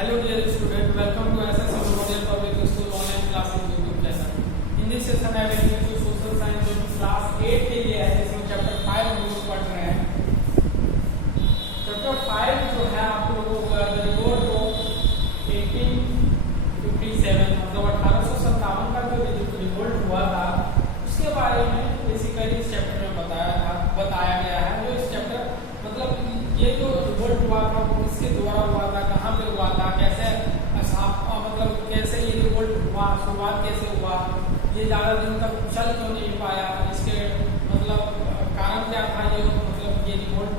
Hello dear student, welcome to SS Memorial Public School online classes YouTube channel. In this session I will give you social science जो class 8 के लिए है, जिसमें chapter 5 हम लोग पढ़ रहे हैं. Chapter 5 जो है आप लोगों को the revolt of 1857 मतलब 1857 का जो रिवोल्ट हुआ था उसके बारे में बेसिकली इस चैप्टर में बताया गया है. जो इस चैप्टर मतलब ये जो रिवोल्ट हुआ था वो किसके द्वारा हुआ था, कहाँ पे हुआ था, कैसे मतलब कैसे ये रिवोल्ट हुआ, शुरुआत कैसे हुआ, ये ज़्यादा दिन तक चल क्यों नहीं पाया, इसके मतलब कारण क्या था, ये मतलब ये रिवोल्ट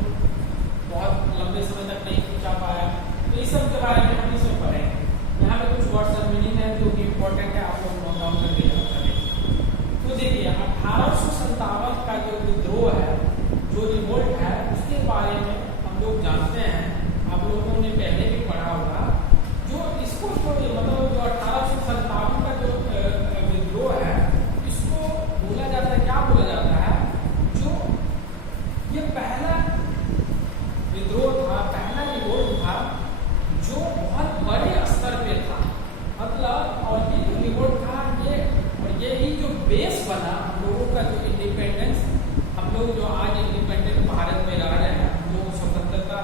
बहुत लंबे समय तक नहीं पहुँचा पाया. तो इस सब के बारे में हम इसमें पढ़ेंगे. यहाँ पे कुछ वर्ड्स और मीनिंग है जो कि इम्पोर्टेंट है, आप लोग नोट डाउन करके याद करें. तो देखिए 1857 का जो विद्रोह है, जो रिवोल्ट है, उसके बारे में हम लोग जानते हैं. आप लोगों ने पहले भी पढ़ा होगा. जो इसको तो मतलब जो 1857 का जो विद्रोह है, इसको बोला जाता है, क्या बोला जाता है, जो ये पहला विद्रोह था, पहला रिवोल्ट था जो बहुत बड़े स्तर पे था. मतलब और ये जो रिवोल्ट था ये ही जो बेस बना हम लोगों का जो इंडिपेंडेंस, हम लोग जो आज इंडिपेंडेंट भारत में रह रहे हैं, हम लोग स्वतंत्रता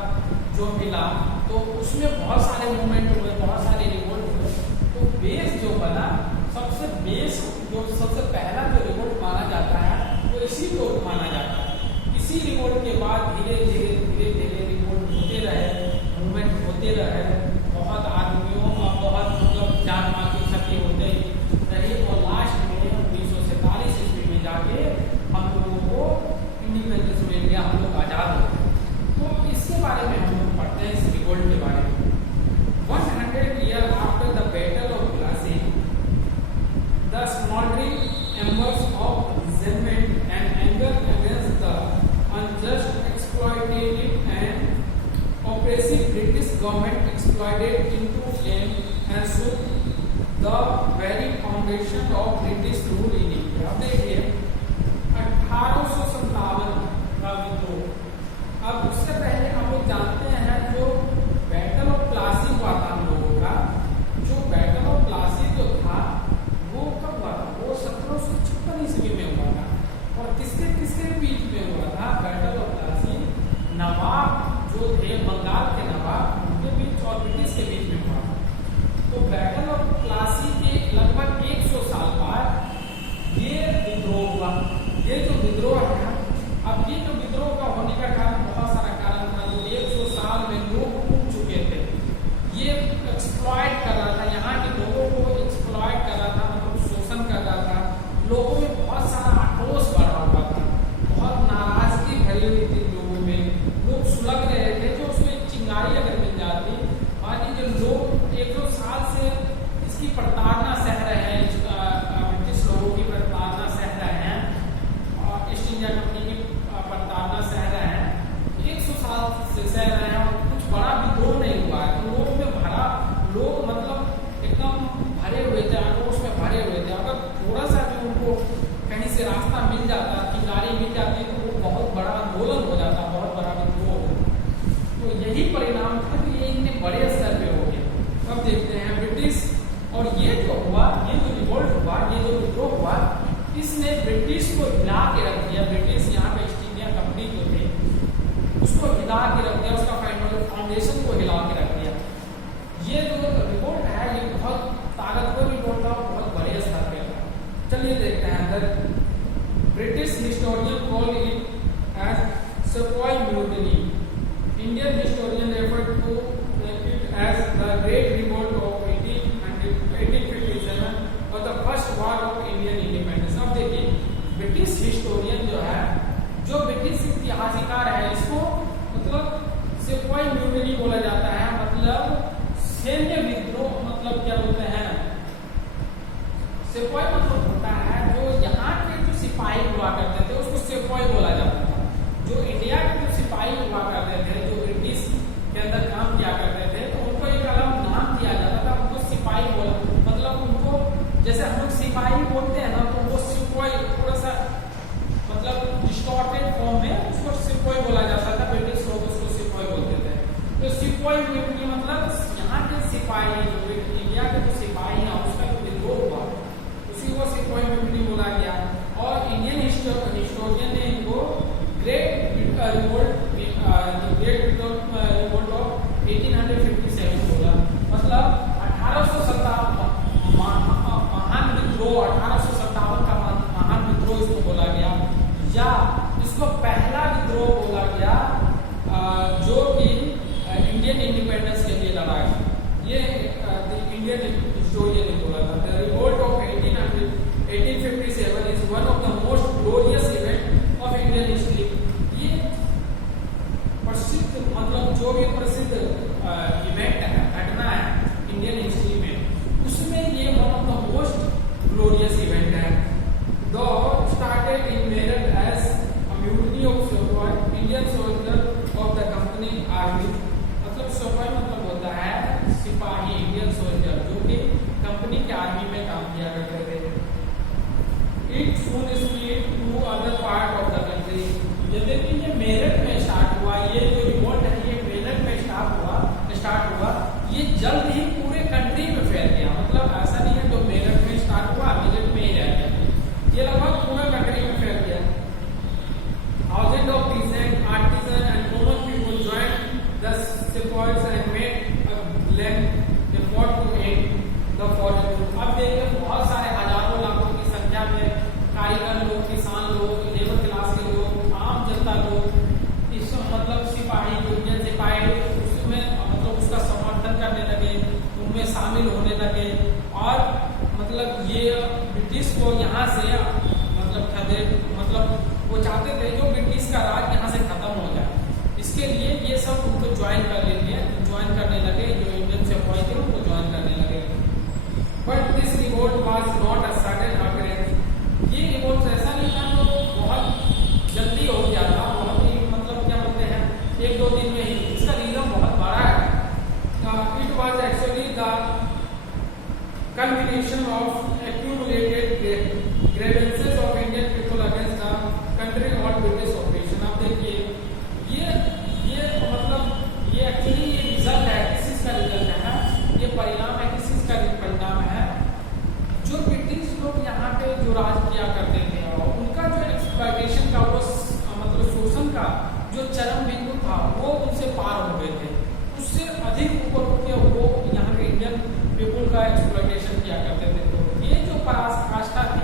जो मिला, तो उसमें बहुत सारे मूवमेंट हुए, बहुत सारे रिवोल्ट हुए. तो बेस जो बना, सबसे बेस जो सबसे पहला जो रिवोल्ट माना जाता है वो इसी को माना जाता है. इसी रिवोल्ट के बाद धीरे धीरे रिवोल्ट होते रहे, मूवमेंट होते रहे, बहुत आदमियों का बहुत मतलब जान माल की क्षति होते रही और लास्ट में 1947 ईस्वी में जाके हम लोगों को इंडिपेंडेंस मिल गया, हम लोग आज़ाद हो गए. तो इसके बारे में हम लोग पढ़ते हैं, इस रिवोल्ट के बारे में. 100 years after the battle of Plassey, the smoldering embers of resentment and anger against the unjust, exploitative and oppressive British government exploded into flame and shook the very foundation of British rule in India. अब देखिए 1857 का विद्रोह. अब उससे पहले हम लोग जानते हैं जो बैटल ऑफ प्लासी हुआ था हम लोगों का, जो बैटल ऑफ प्लासी जो था वो कब हुआ था, वो 1756 ईस्वी में हुआ था. और किसके किसके बीच में हुआ था बैटल ऑफ प्लासी? नवाब जो थे बंगाल के नवाब, उनके बीच और ब्रिटिश के बीच में हुआ था. तो बैटल ऑफ प्लासी के लगभग 100 साल बाद ये विद्रोह हुआ. ये जो विद्रोह है, अब ये जो विद्रोह का होने का कारण बहुत सारा कारण था. जो 100 साल में लोग उठ चुके थे, ये एक्सप्लॉइट कर रहा था, यहाँ के लोगों को एक्सप्लॉइट कर रहा था, मतलब शोषण कर रहा था. लोगों में बहुत सारा आक्रोश बढ़ा हुआ था, बहुत नाराजगी भरी हुई थी लोगों में. लोग सुलग रहे थे. जो उसमें चिंगारी अगर मिल जाती, और जो लोग 100 साल से इसकी प्रताड़ना सह रहे हैं, ब्रिटिश लोगों की प्रताड़ना सह रहे हैं, ईस्ट इंडिया कंपनी की प्रताड़ना सह रहे हैं, 100 साल से सह रहे हैं और कुछ बड़ा विद्रोह नहीं हुआ है. तो लोग में भरा, लोग मतलब एकदम भरे हुए थे, आक्रोश में भरे हुए थे. अगर थोड़ा सा भी उनको कहीं से रास्ता मिल जाता, कि गाड़ी मिल जाती, तो वो बहुत बड़ा आंदोलन हो जाता, बहुत बड़ा विद्रोह हो. तो यही परिणाम था कि ये इतने बड़े स्तर पे हो गया. अब देखते हैं ब्रिटिश, और ये जो हुआ सिपाही, जो इंडिया के जो सिपाही है उसका जो विद्रोह हुआ उसी को सिपाही म्यूटिनी बोला गया। और इंडियन हिस्टोरियन ने इनको ग्रेट रिवोल्ट ऑफ 1857 बोला। मतलब 1857 महान विद्रोह, 1857 का महान विद्रोह इसको बोला गया, या इसको पहला विद्रोह बोला गया जो कि इंडियन इंडिपेंडेंस के लिए लड़ा गया। ये इंडियन हिस्टोरियन ने बोला था। The revolt of 1857 is one of the most glorious event of Indian history. ये प्रसिद्ध, मतलब जो भी प्रसिद्ध इवेंट है, घटना है इंडियन हिस्ट्री में, उसमें ये one of the most glorious event है। दो started in Meerut as a mutiny of sipahi Indian soldier of the company army. मतलब सिपाही मतलब होता है सिपाही, इंडियन सोल्जर जो कि कंपनी के आर्मी में काम किया करते थे। It soon spread to other part of the country. यद्यपि ये मेरठ में स्टार्ट हुआ, ये जो रिवोल्ट है ये मेरठ में स्टार्ट हुआ, ये जल्द ही पूरे कंट्री में फैल गया। मतलब ऐसा नहीं है जो मेरठ में स्टार्ट हुआ मेरठ में ही रह गया, ये लगभग पूरा कंट्री में फैल गया। Thousands of peasants, artisans and common people joined the sepoys and made a grand effort to end the foreign rule। अब देखिए बहुत सारे हजारों लाखों की संख्या में कारीगर लोग, किसान लोग, लेबर क्लास के लोग, आम जनता लोग, इस मतलब सिपाही, इंडियन सिपाही उसमें मतलब उसका समर्थन करने लगे, उनमें शामिल होने लगे। और मतलब ये ब्रिटिश को यहाँ से मतलब वो चाहते थे जो ब्रिटिश का राज यहाँ से खत्म हो जाए, इसके लिए ये सब उनको ज्वाइन करने लगे, जो इंडियन सिपाही थे उनको ज्वाइन करने लगे। But this revolt was not a sudden occurrence. ये रिवोल्ट ऐसा नहीं था जो बहुत जल्दी हो गया था, बहुत ही मतलब क्या बोलते हैं 1-2 दिन में ही। इसका रीजन बहुत बड़ा है। It was actually the culmination of accumulated grievances of Indian people against the country or British occupation। अब देखिए ये मतलब ये एक्चुअली ये रिजल्ट है, किस चीज का रिजल्ट है, ये परिणाम है, किस चीज का परिणाम है। जो ब्रिटिश लोग यहाँ पे जो राज किया करते थे और उनका जो एक्सप्लॉयटेशन का वो मतलब शोषण का जो चरम बिंदु था वो उनसे पार हो गए थे, उससे अधिक ऊपर उठ के वो यहाँ के इंडियन पीपुल का एक्सप्लॉयटेशन किया करते थे। तो ये जो पराकाष्ठा थी,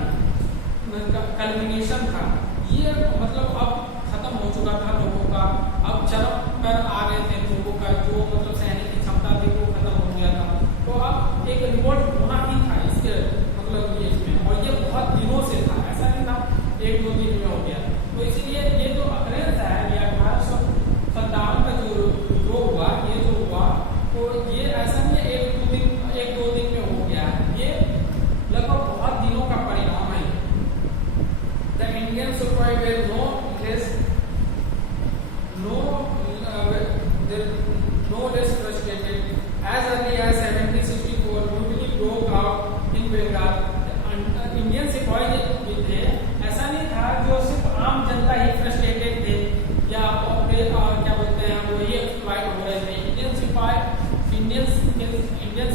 कल्मिनेशन था, ये मतलब अब खत्म हो चुका था लोगों का, अब चरम पर आ गए थे लोगों का, जो मतलब सहने की क्षमता थी वो खत्म हो गया था। तो अब एक रिवोल्ट होना ही था इसके मतलब ये इसमें, और ये बहुत दिनों से था, ऐसा नहीं था 1-2 दिन में हो गया। तो इसीलिए ये जो अकरेंस है, ये 1857 का जो विद्रोह हुआ, ये जो हुआ, तो ये ऐसा नहीं है 1-2 दिन में हो गया है, ये लगभग बहुत दिनों का परिणाम है। द इंडियन सिपाही वे no less frustrated as early as 1764 mutiny broke out in Bengal। Indian सिपाही जो थे ऐसा नहीं था जो सिर्फ आम जनता ही फ्रस्ट्रेटेड थे या क्या बोलते हैं वो ये एक्सप्लॉइट हो रहे थे। इंडियन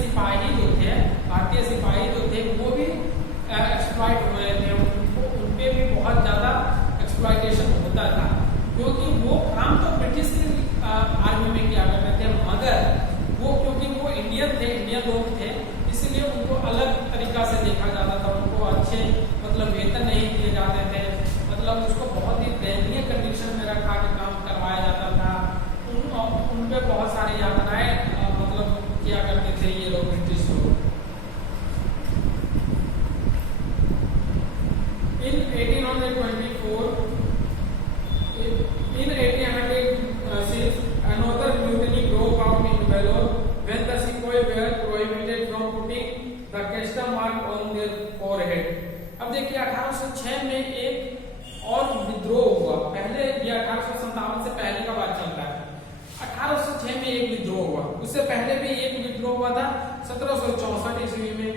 सिपाही जो थे, भारतीय सिपाही जो थे वो भी एक्सप्लॉइट हो रहे थे, उनपे भी बहुत ज्यादा एक्सप्लॉइटेशन होता था, क्योंकि वो काम तो ब्रिटिश की आर्मी में किया करते थे, मगर वो क्योंकि वो इंडियन लोग थे, इसलिए उनको अलग तरीका से देखा जाता था, उनको अच्छे मतलब वेतन नहीं दिए जाते थे, मतलब उसको बहुत ही दयनीय कंडीशन में रखा के काम करवाया जाता था। उन पे बहुत सारी यातनाएं मतलब किया करते थे ये लोग, ब्रिटिश लोग। In 1806 another mutiny broke out in Vellore when the sepoys were prohibited from putting the custom mark on their forehead। अब देखिए 1806 में एक और विद्रोह हुआ। पहले ये 1857 से पहले का बात चल रहा है। 1806 में एक विद्रोह हुआ, उससे पहले भी एक विद्रोह हुआ था 1764 ईस्वी में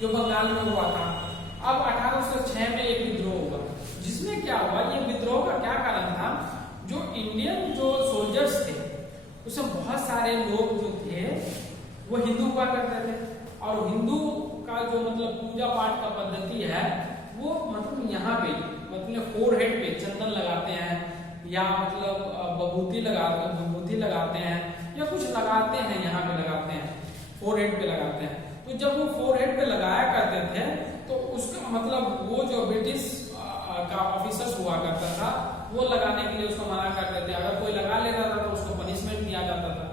जो बंगाल में हुआ था। अब 1806 में एक विद्रोह हुआ, जिसमें क्या हुआ, ये विद्रोह का क्या कारण था, जो इंडियन जो सोल्जर्स थे उसमें बहुत सारे लोग जो थे वो हिंदू हुआ करते थे। और हिंदू का जो मतलब पूजा पाठ का पद्धति है वो मतलब यहाँ पे मतलब फोरहेड पे चंदन लगाते हैं या मतलब विभूति लगाते हैं या कुछ लगाते हैं, यहाँ पे लगाते हैं, फोरहेड पे लगाते हैं। तो जब वो फोरहेड पे लगाया करते थे तो उसका मतलब वो जो ब्रिटिश का ऑफिसर्स हुआ करता था वो लगाने के लिए उसको मना करते थे। अगर कोई लगा लेता था तो उसको पनिशमेंट दिया जाता था।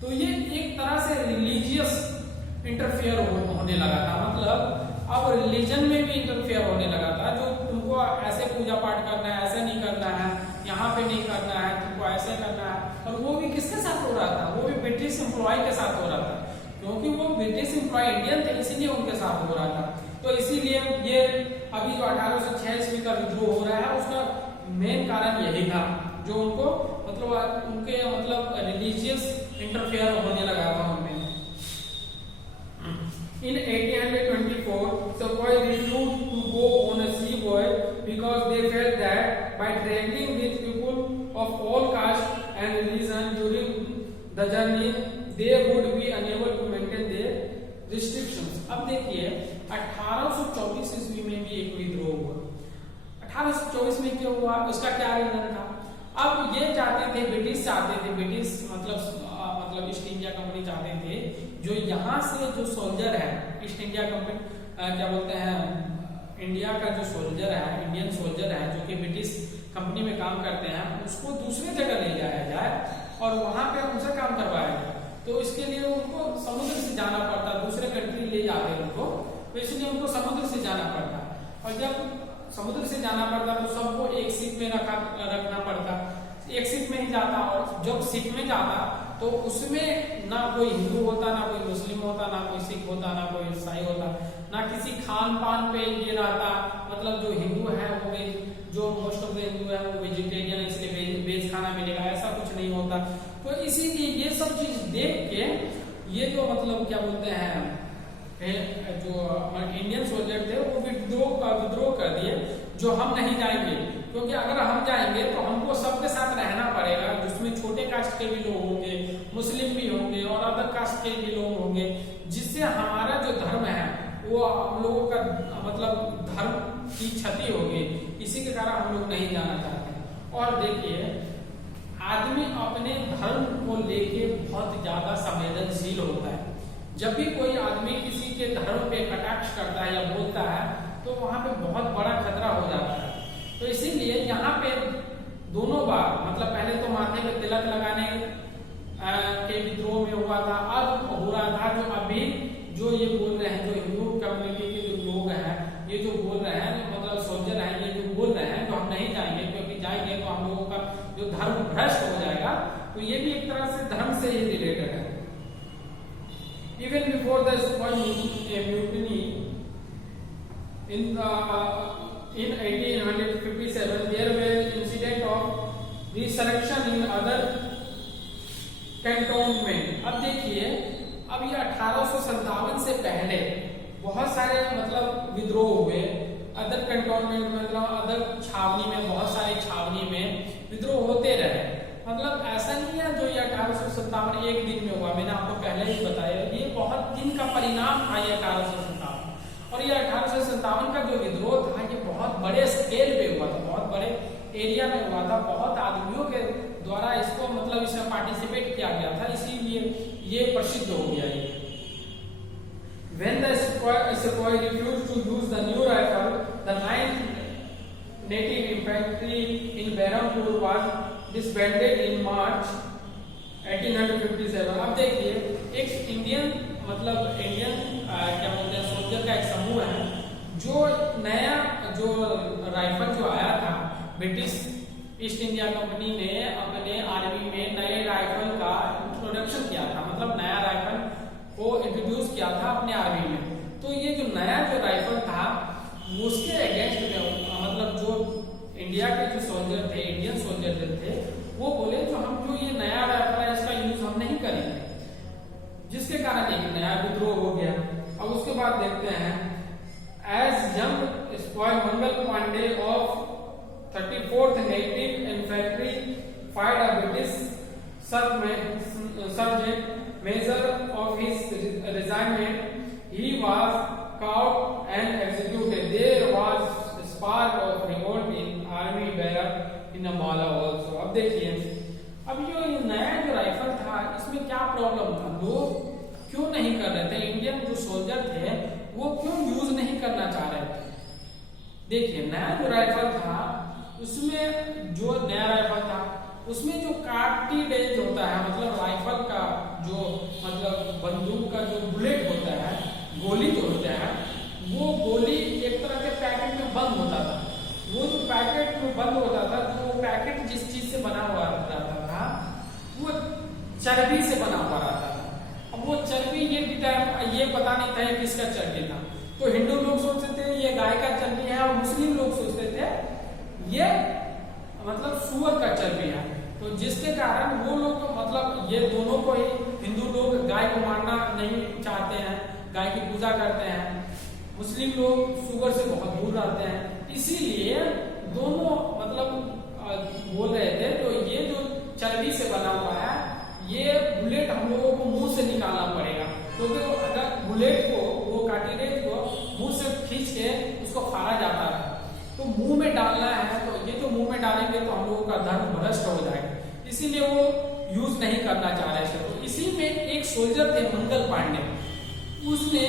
तो ये एक तरह से रिलीजियस इंटरफेयर होने लगा था, मतलब अब रिलीजन में भी इंटरफेयर होने लगा था। जो तुमको ऐसे पूजा पाठ करना है, ऐसे नहीं करना है, यहाँ पे नहीं करना है, तुमको ऐसे करना है। और वो भी किसके साथ हो रहा था? वो भी ब्रिटिश एम्प्लॉय के साथ हो रहा था, क्योंकि वो ब्रिटिश एम्प्लॉय इंडियन थे, इसीलिए उनके साथ हो रहा था। तो इसीलिए ये अभी जो 1806 ईस्वी का विद्रोह हो रहा है उसका मेन कारण यही था, जो उनको मतलब उनके मतलब रिलीजियस इंटरफेयर होने लगा था उनमें। In 1824, Sepoy refused to go on a sea voyage because they felt that by traveling with people of all castes and religion during the journey, they would be unable to maintain their restrictions. अब देखिए 1824 ईस्वी में भी एक विद्रोह हुआ। 1824 में क्यों हुआ, उसका क्या रीजन था? अब ये चाहते थे, ब्रिटिश मतलब ईस्ट इंडिया कंपनी चाहते थे जो यहाँ से जो सोल्जर है, ईस्ट इंडिया कंपनी क्या बोलते हैं, इंडिया का जो सोल्जर है, इंडियन सोल्जर है जो कि ब्रिटिश कंपनी में काम करते हैं, उसको दूसरे जगह ले जाया जाए और वहां पे उनसे काम करवाया जाए। तो इसके लिए उनको समुद्र से जाना पड़ता, दूसरे कंट्री ले जाते उनको, तो इसलिए उनको समुद्र से जाना पड़ता। और जब समुद्र से जाना पड़ता तो सबको एक शिप में रखना पड़ता, एक शिप में ही जाता। और जब शिप में जाता तो उसमें ना कोई हिंदू होता, ना कोई मुस्लिम होता, ना कोई सिख होता, ना कोई ईसाई होता, ना किसी खान पान पे ये रहता, मतलब जो हिंदू है वो जो मोस्ट ऑफ द हिंदू है वो वेजिटेरियन, इसलिए वेज खाना मिलेगा, ऐसा कुछ नहीं होता। तो इसीलिए ये सब चीज देख के ये जो मतलब क्या बोलते हैं जो इंडियन सोल्जर थे वो विद्रोह कर दिए, जो हम नहीं जाएंगे, क्योंकि अगर हम जाएंगे तो हमको सबके साथ रहना पड़ेगा, जिसमें छोटे कास्ट के भी लोग होंगे, मुस्लिम भी होंगे और अदर कास्ट के भी लोग होंगे, जिससे हमारा जो धर्म है वो हम लोगों का मतलब धर्म की क्षति होगी। इसी के कारण हम लोग नहीं जाना चाहते। और देखिए आदमी अपने धर्म को लेके बहुत ज्यादा संवेदनशील होता है। जब भी कोई आदमी किसी के धर्म पे कटाक्ष करता है या बोलता है तो वहां पे बहुत बड़ा खतरा हो जाता है। तो इसीलिए यहाँ पे दोनों बार मतलब पहले तो माथे पे तिलक लगाने के विद्रोह में हुआ था, अब हो रहा था जो अभी जो ये बोल रहे हैं, जो हिंदू कम्युनिटी के जो लोग हैं, ये जो बोल रहे हैं मतलब सोल्जर हैं, ये जो बोल रहे हैं तो हम नहीं जाएंगे, क्योंकि जाएंगे तो हम लोगों का जो धर्म भ्रष्ट हो जाएगा। तो ये भी एक तरह से धर्म से ही रिलेटेड है। Even before the Sepoy mutiny in 1857, there were incident of resurrection in other cantonment. अब देखिए अब ये 1857 से पहले बहुत सारे मतलब विद्रोह हुए अदर कैंटोनमेंट में, मतलब अदर छावनी में, बहुत सारे छावनी में विद्रोह होते रहे। मतलब ऐसा नहीं है जो ये 1857 एक दिन में हुआ, मैंने आपको पहले ही बताया, ये बहुत दिन का परिणाम था ये 1857। और ये 1857 का जो विद्रोह था ये बहुत बड़े स्केल पे हुआ था, बहुत बड़े एरिया में हुआ था, बहुत आदमियों के द्वारा इसको मतलब इसमें पार्टिसिपेट किया गया था, इसीलिए ये प्रसिद्ध हो गया। ये When the Sepoy refused to use the new rifle, the 9th Native Infantry in Berhampur was disbanded in March 1857। अब देखिए एक इंडियन मतलब इंडियन क्या बोलते हैं सोल्जर का एक समूह है, जो नया जो राइफल जो आया था, ब्रिटिश ईस्ट इंडिया कंपनी ने अपने आर्मी में नए राइफल का इंट्रोडक्शन किया था, मतलब नया राइफल को इंट्रोड्यूस किया था अपने आर्मी में। तो ये जो नया जो राइफल था उसके अगेंस्ट में मतलब जो इंडिया के जो सोल्जर थे, इंडियन सोल्जर थे, वो बोले जो हम जो ये नया राइफल है इसका यूज हम नहीं करेंगे, जिसके कारण एक नया विद्रोह हो गया। अब उसके बाद देखते हैं as young sepoy Mangal Pandey of 34th Native Infantry fired a British subject measure of his resignment, he was caught and executed. There was a spark of revolt in army barrack in Ambala also. अब देखिए, अब जो नया जो rifle था इसमें क्या problem था, लोग क्यों नहीं कर रहे थे, इंडियन जो सोल्जर थे वो क्यों यूज नहीं करना चाह रहे थे। देखिए नया जो राइफल था उसमें जो नया राइफल था उसमें जो कार्टिलेज होता है, मतलब राइफल का जो मतलब बंदूक का जो बुलेट होता है, गोली जो होता है, वो गोली एक तरह के पैकेट में बंद होता था। वो जो पैकेट में बंद होता था, जो पैकेट जिस चीज से बना हुआ रहता था वो चर्बी से बना हुआ रहता था। अब वो चर्बी ये पता नहीं था ये किसका चर्बी था, तो हिंदू लोग सोचते थे ये गाय का चर्बी है और मुस्लिम लोग सोचते थे ये मतलब सुअर का चर्बी है। तो जिसके कारण वो लोग मतलब ये दोनों को ही हिंदू लोग गाय को मारना नहीं चाहते हैं, गाय की पूजा करते हैं, मुस्लिम लोग सुअर से बहुत दूर रहते हैं, इसीलिए दोनों मतलब बोल रहे थे तो ये जो चर्बी से बना हुआ है ये बुलेट हम लोगों को मुंह से निकालना पड़ेगा, क्योंकि तो अगर बुलेट को वो कार्टिलेज को मुंह से खींच के उसको फाड़ा जाता है तो मुंह में डालना है, तो ये जो मुंह में डालेंगे तो हम लोगों का धर्म भ्रष्ट हो जाएगा, इसीलिए वो यूज नहीं करना चाह रहे थे। तो इसी में एक सोल्जर थे मंगल पांडे, उसने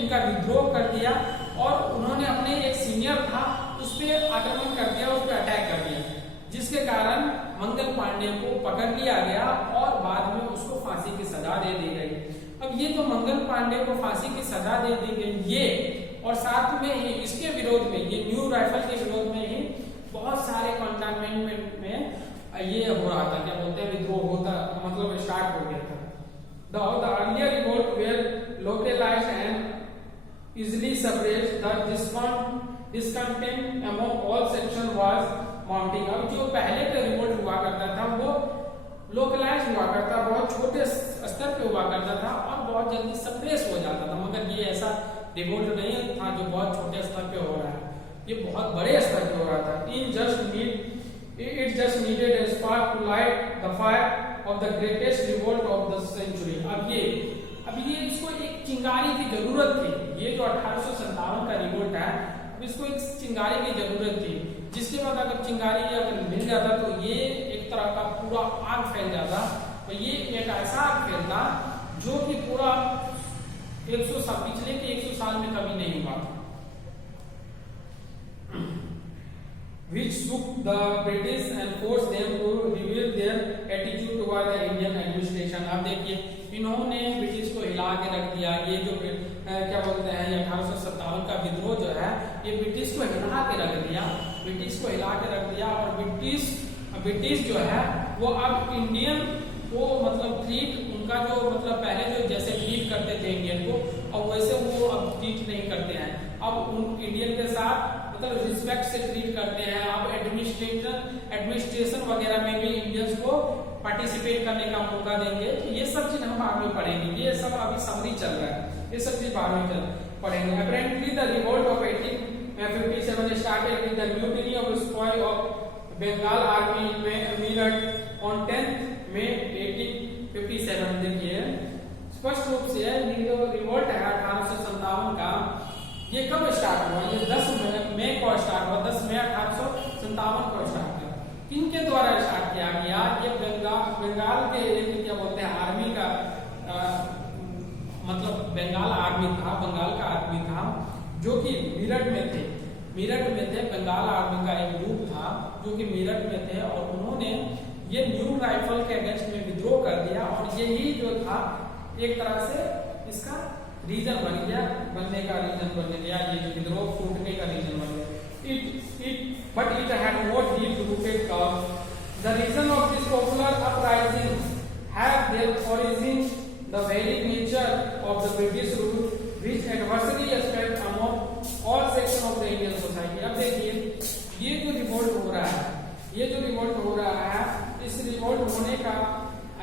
इनका विद्रोह कर दिया और उन्होंने अपने एक सीनियर था उस पर आक्रमण कर दिया, उस पर अटैक कर दिया, जिसके कारण मंगल पांडे को पकड़ लिया गया और बाद में उसको फांसी की सजा दे दी गई। अब ये जो मंगल पांडे को फांसी की सजा दे दी गई ये, और साथ में ही इसके विरोध में ये न्यू राइफल के विरोध में ही बहुत सारे कंटोनमेंट में ये हो रहा था, क्या बोलते हैं, विद्रोह होता मतलब स्टार्ट हो गया था। The earlier revolt were localized and easily suppressed. The discontent among all sections was mounting. अब जो पहले का रिवोल्ट हुआ करता था वो लोकलाइज हुआ करता, बहुत छोटे स्तर पे हुआ करता था और बहुत जल्दी सप्रेस हो जाता था, मगर ये ऐसा रिवोल्ट नहीं था जो बहुत छोटे स्तर पे हो रहा है, ये बहुत बड़े स्तर पे हो रहा था। It just needed a spark to light the fire of the greatest revolt of the century. अब ये इसको एक चिंगारी की जरूरत थी। ये जो 1857 का रिवोल्ट है, अब इसको एक चिंगारी की जरूरत थी, जिसके बाद अगर चिंगारी अगर मिल जाता तो ये एक तरह का पूरा आग फैल जाता। तो ये एक ऐसा आग फैलता जो कि पूरा पिछले के 100 साल में कभी नहीं हुआ था। Which shook the British and forced them to reveal their attitude toward the Indian administration. अब देखिए इन्होंने ब्रिटिश को हिला के रख दिया। ये जो क्या बोलते हैं 1857 का विद्रोह जो है ये ब्रिटिश को हिला के रख दिया, ब्रिटिश को हिला के रख दिया। और ब्रिटिश जो है वो अब इंडियन को मतलब ट्रीट, उनका जो मतलब पहले जो जैसे ट्रीट करते थे इंडियन को, अब वैसे वो अब ट्रीट नहीं करते हैं। अब उन इंडियन के साथ मतलब रिस्पेक्ट से ट्रीट करते हैं। अब एडमिनिस्ट्रेशन वगैरह में भी इंडियंस को पार्टिसिपेट करने का मौका देंगे। तो ये सब चीज हम बाद में पढ़ेंगे, ये सब अभी समरी चल रहा है, ये सब चीज बाद में पढ़ेंगे। Apparently the revolt of 1857 started with the mutiny of spoil of Bengal army in Meerut on 10th May 1857। देखिए स्पष्ट रूप से ये रिवोल्ट है 1857 का, ये कब स्टार्ट हुआ? ये 10 मई को स्टार्ट हुआ, 10 मई 1857 को स्टार्ट हुआ। किनके द्वारा स्टार्ट किया गया? ये बंगाल के क्या बोलते हैं आर्मी का मतलब बंगाल आर्मी था, बंगाल का आर्मी था जो कि मीरठ में थे। बंगाल आर्मी का एक ग्रुप था जो कि मीरठ में थे और उन्होंने ये न्यू राइफल के अगेंस्ट में विद्रोह कर दिया और यही जो था एक तरह से इसका रीजन बनने का रीजन बन गया, ये जो विद्रोह फूटने का रीजन बन गया। But it had more deep-rooted cause. The reason of this popular uprising have their origin the very nature of the British rule, which adversely affect among all sections of the Indian society. अब देखिए ये जो revolt हो रहा है, इस revolt होने का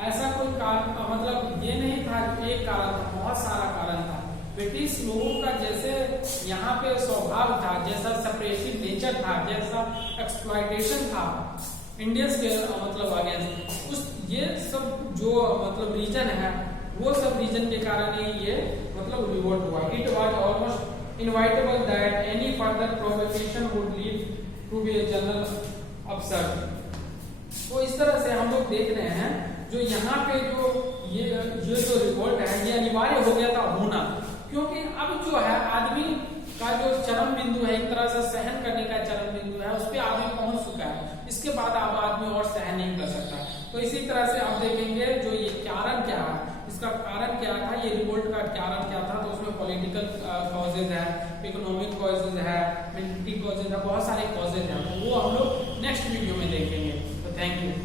ऐसा कोई कारण मतलब ये नहीं था, एक कारण था, बहुत सारा कारण था। ब्रिटिश लोगों का जैसे यहाँ पे स्वभाव था, जैसा सप्रेसिव नेचर था, जैसा एक्सप्लॉयटेशन था इंडियंस के मतलब अगेंस्ट, उस ये सब जो मतलब रीजन है वो सब रीजन के कारण ही ये मतलब रिवोल्ट हुआ। It was almost inevitable that any further provocation would lead to be a general upsurge. तो इस तरह से हम लोग देख रहे हैं जो यहाँ पे जो ये जो रिवोल्ट है ये अनिवार्य हो गया था होना, क्योंकि अब जो है आदमी का जो चरम बिंदु है, एक तरह से सहन करने का चरम बिंदु है, उस पर आदमी पहुंच चुका है। इसके बाद अब आदमी और सहन नहीं कर सकता। तो इसी तरह से आप देखेंगे जो ये कारण क्या है, इसका कारण क्या था, ये रिवोल्ट का कारण क्या था, तो उसमें पॉलिटिकल कॉजेज है, इकोनॉमिक कॉजेज है, मिलिट्री कॉजेज है, बहुत सारे कॉजेज हैं। तो वो हम लोग नेक्स्ट वीडियो में देखेंगे। तो थैंक यू।